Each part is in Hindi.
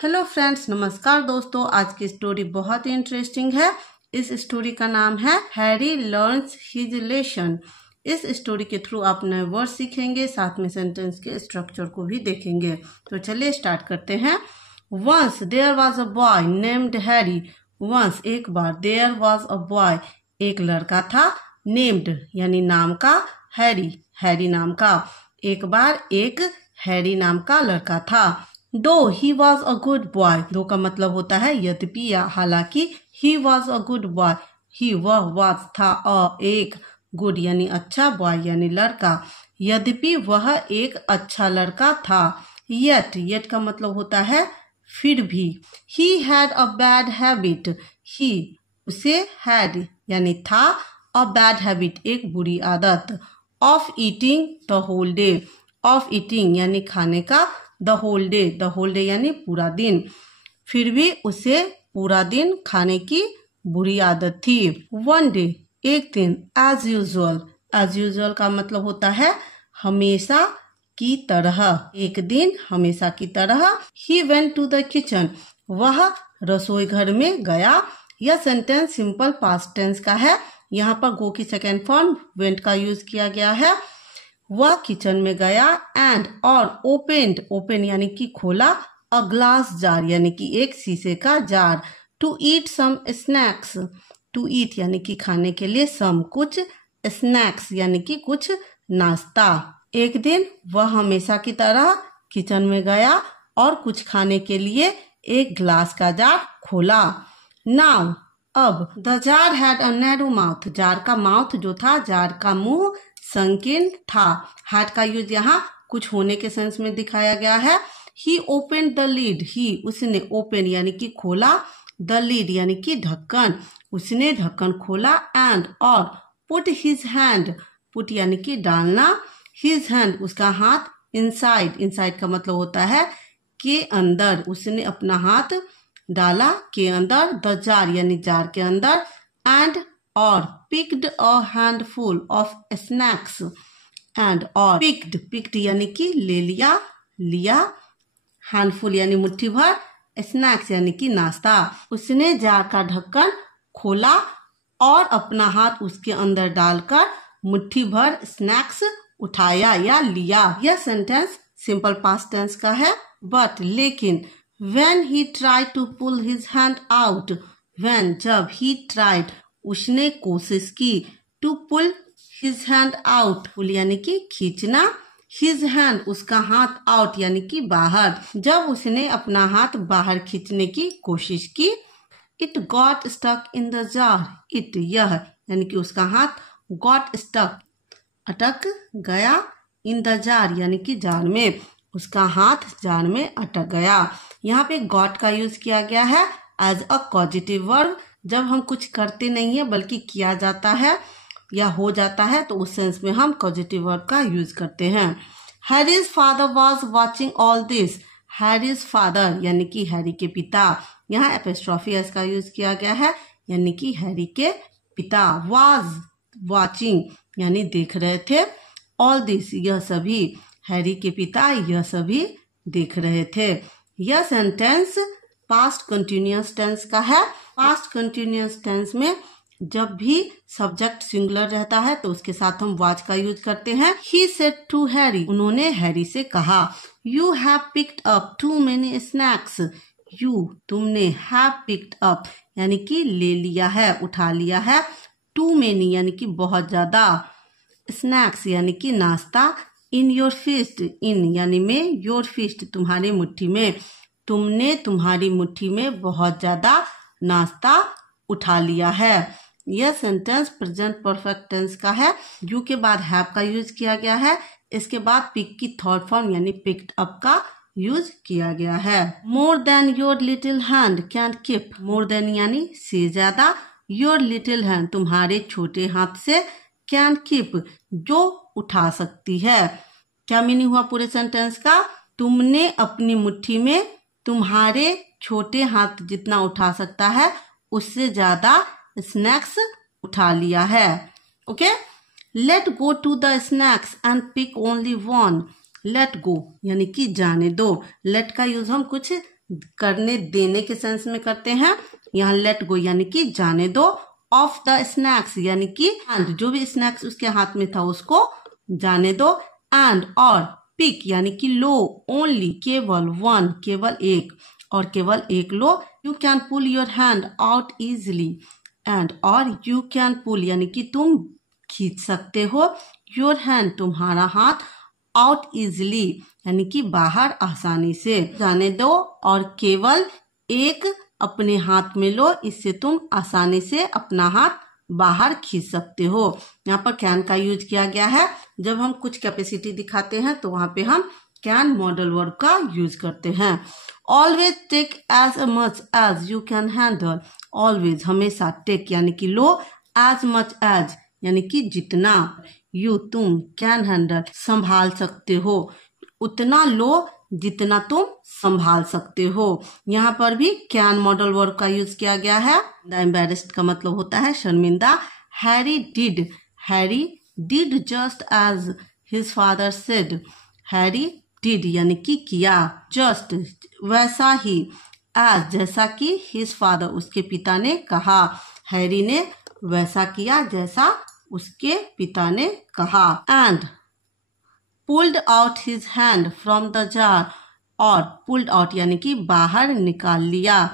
हेलो फ्रेंड्स, नमस्कार दोस्तों। आज की स्टोरी बहुत ही इंटरेस्टिंग है। इस स्टोरी का नाम है हैरी लर्न्स हिज लेसन। इस स्टोरी के थ्रू आप नए वर्ड सीखेंगे, साथ में सेंटेंस के स्ट्रक्चर को भी देखेंगे। तो चलिए स्टार्ट करते हैं। Once there was a boy named Harry. Once एक बार, देयर वॉज अ बॉय एक लड़का था, नेम्ड यानी नाम का, हैरी हैरी नाम का। एक बार एक हैरी नाम का लड़का था। Though he was a good boy, though का मतलब होता है यद्यपि या हालांकि। He was a good boy, he वह वॉज था एक, गुड यानी अच्छा, बॉय यानी लड़का, यद्यपि वह एक अच्छा लड़का था। येट का मतलब होता है फिर भी। He had a bad habit, he उसे हैड यानी था, अ बैड हैबिट एक बुरी आदत, of eating the whole day, of eating यानी खाने का, द होल डे यानी पूरा दिन, फिर भी उसे पूरा दिन खाने की बुरी आदत थी। वन डे एक दिन, एज यूजुअल का मतलब होता है हमेशा की तरह, एक दिन हमेशा की तरह। He went to the kitchen, वह रसोई घर में गया। यह सेंटेंस सिंपल पास्ट टेंस का है। यहाँ पर गो की सेकेंड फॉर्म वेंट का यूज किया गया है। वह किचन में गया एंड और ओपन यानी कि खोला, अ ग्लास जार यानी कि एक शीशे का jar, to eat some snacks, to eat यानी कि खाने के लिए, सम कुछ, स्नैक्स यानी कि कुछ नाश्ता। एक दिन वह हमेशा की तरह किचन में गया और कुछ खाने के लिए एक ग्लास का जार खोला। नाउ अब, the jar had a narrow mouth, jar का माउथ जो था, जार का मुंह संकीर्ण था। हैड का यूज यहाँ कुछ होने के सेंस में दिखाया गया है। ही ओपन द लीड, ही उसने, ओपन यानी कि खोला, द लीड यानी कि ढक्कन, उसने ढक्कन खोला, एंड और पुट हिज हैंड, पुट यानी कि डालना, हिज हैंड उसका हाथ, इनसाइड का मतलब होता है के अंदर, उसने अपना हाथ डाला के अंदर, द जार यानी जार के अंदर, एंड और picked a handful of snacks, and और पिक्ड यानी कि ले लिया, हैंडफुल यानी मुट्ठी भर, स्नैक्स यानी कि नाश्ता। उसने जार का ढक्कन खोला और अपना हाथ उसके अंदर डालकर मुट्ठी भर स्नैक्स उठाया या लिया। यह सेंटेंस सिंपल पास्ट टेंस का है। बट लेकिन, when he tried to pull his hand out, when जब, he tried उसने कोशिश की, to pull his hand out, pull यानी कि खींचना, his hand उसका हाथ, out यानी कि बाहर, जब उसने अपना हाथ बाहर खींचने की कोशिश की, it got stuck in the jar, it यह यानी कि उसका हाथ, got stuck अटक गया, in the jar यानी कि जार में, उसका हाथ जार में अटक गया। यहाँ पे गॉट का यूज किया गया है एज अ पॉजिटिव वर्ब। जब हम कुछ करते नहीं है बल्कि किया जाता है या हो जाता है तो उस सेंस में हम पॉजिटिव वर्ब का यूज करते हैं। Harry's father was watching all this, Harry's father यानी कि हैरी के पिता, यहाँ एपिस्ट्रॉफी एस का यूज किया गया है यानी कि हैरी के पिता। वॉज वॉचिंग यानी देख रहे थे, ऑल दिस यह सभी, हैरी के पिता यह सभी देख रहे थे। यह सेंटेंस पास्ट कंटिन्यूअस टेंस का है। पास्ट कंटिन्यूअस टेंस में जब भी सब्जेक्ट सिंगुलर रहता है तो उसके साथ हम वाज का यूज करते हैं। ही सेड टू हैरी, उन्होंने हैरी से कहा। You have picked up too many snacks, you तुमने, हैव पिक्ड अप यानी कि ले लिया है, उठा लिया है, टू मेनी यानी कि बहुत ज्यादा, स्नैक्स यानी कि नाश्ता, इन योर फिस्ट, इन यानी में, योर फिस्ट तुम्हारी मुट्ठी में, तुमने तुम्हारी मुट्ठी में बहुत ज्यादा नाश्ता उठा लिया है। यह सेंटेंस प्रेजेंट परफेक्ट टेंस का है। यू के बाद हैव का यूज किया गया है। इसके बाद पिक की थर्ड फॉर्म यानी पिक्ड अप का यूज किया गया है। More than your little hand can keep, more than यानी से ज्यादा, योर लिटिल हैंड तुम्हारे छोटे हाथ से, कैन कीप जो उठा सकती है। क्या मीनिंग हुआ पूरे सेंटेंस का? तुमने अपनी मुट्ठी में तुम्हारे छोटे हाथ जितना उठा सकता है उससे ज्यादा स्नैक्स उठा लिया है। Okay, let go to the snacks and pick only one, let go यानी कि जाने दो। लेट का यूज हम कुछ करने देने के सेंस में करते हैं। यहाँ लेट गो यानी कि जाने दो, ऑफ द स्नैक्स यानी कि एंड जो भी स्नैक्स उसके हाथ में था उसको जाने दो, एंड और पिक यानी कि लो, ओनली केवल, वन केवल एक और केवल एक लो, you can pull your hand out easily, and और यू कैन पुल यानी कि तुम खींच सकते हो, योर हैंड तुम्हारा हाथ, आउट इजिली यानी कि बाहर आसानी से, जाने दो और केवल एक अपने हाथ में लो, इससे तुम आसानी से अपना हाथ बाहर खींच सकते हो। यहाँ पर कैन का यूज किया गया है। जब हम कुछ कैपेसिटी दिखाते हैं तो वहां पे हम कैन मॉडल वर्ब का यूज करते हैं। Always take as much as you can handle, always हमेशा, टेक यानी कि लो, एज मच एज यानी कि जितना, यू तुम, कैन हैंडल संभाल सकते हो, उतना लो जितना तुम संभाल सकते हो। यहाँ पर भी कैन मॉडल वर्ब का यूज किया गया है। द एम्बैरेस्ड का मतलब होता है शर्मिंदा। Harry did just as his father said, Harry did यानी कि किया, जस्ट वैसा ही, एज जैसा कि हिज फादर उसके पिता ने कहा, हैरी ने वैसा किया जैसा उसके पिता ने कहा। And pulled out his hand from the jar, और पुल्ड आउट यानी कि बाहर निकाल लिया,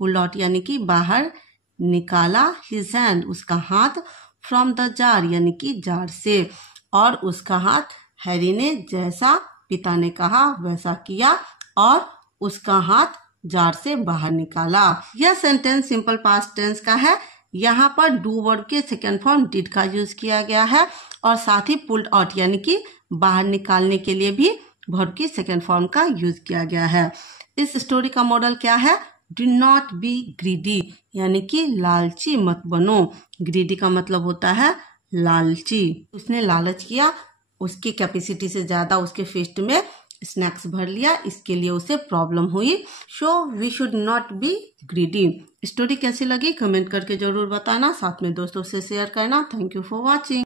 पुल्ड आउट यानी कि बाहर निकाला, हिज हैंड उसका हाथ, फ्रॉम द जार यानी कि जार से, और उसका हाथ हैरी ने जैसा पिता ने कहा वैसा किया और उसका हाथ जार से बाहर निकाला। यह सेंटेंस सिंपल पास्ट टेंस का है। यहाँ पर डू वर्ब के सेकेंड फॉर्म डिड का यूज किया गया है और साथ ही पुल्ड आउट यानी कि बाहर निकालने के लिए भी वर्ब की सेकेंड फॉर्म का यूज किया गया है। इस स्टोरी का मॉडल क्या है? डू नॉट बी ग्रीडी यानी कि लालची मत बनो। ग्रीडी का मतलब होता है लालची। उसने लालच किया, उसकी कैपेसिटी से ज्यादा उसके फेस्ट में स्नैक्स भर लिया, इसके लिए उसे प्रॉब्लम हुई। So we should not be greedy. Story कैसी लगी कमेंट करके जरूर बताना, साथ में दोस्तों से शेयर करना। Thank you for watching.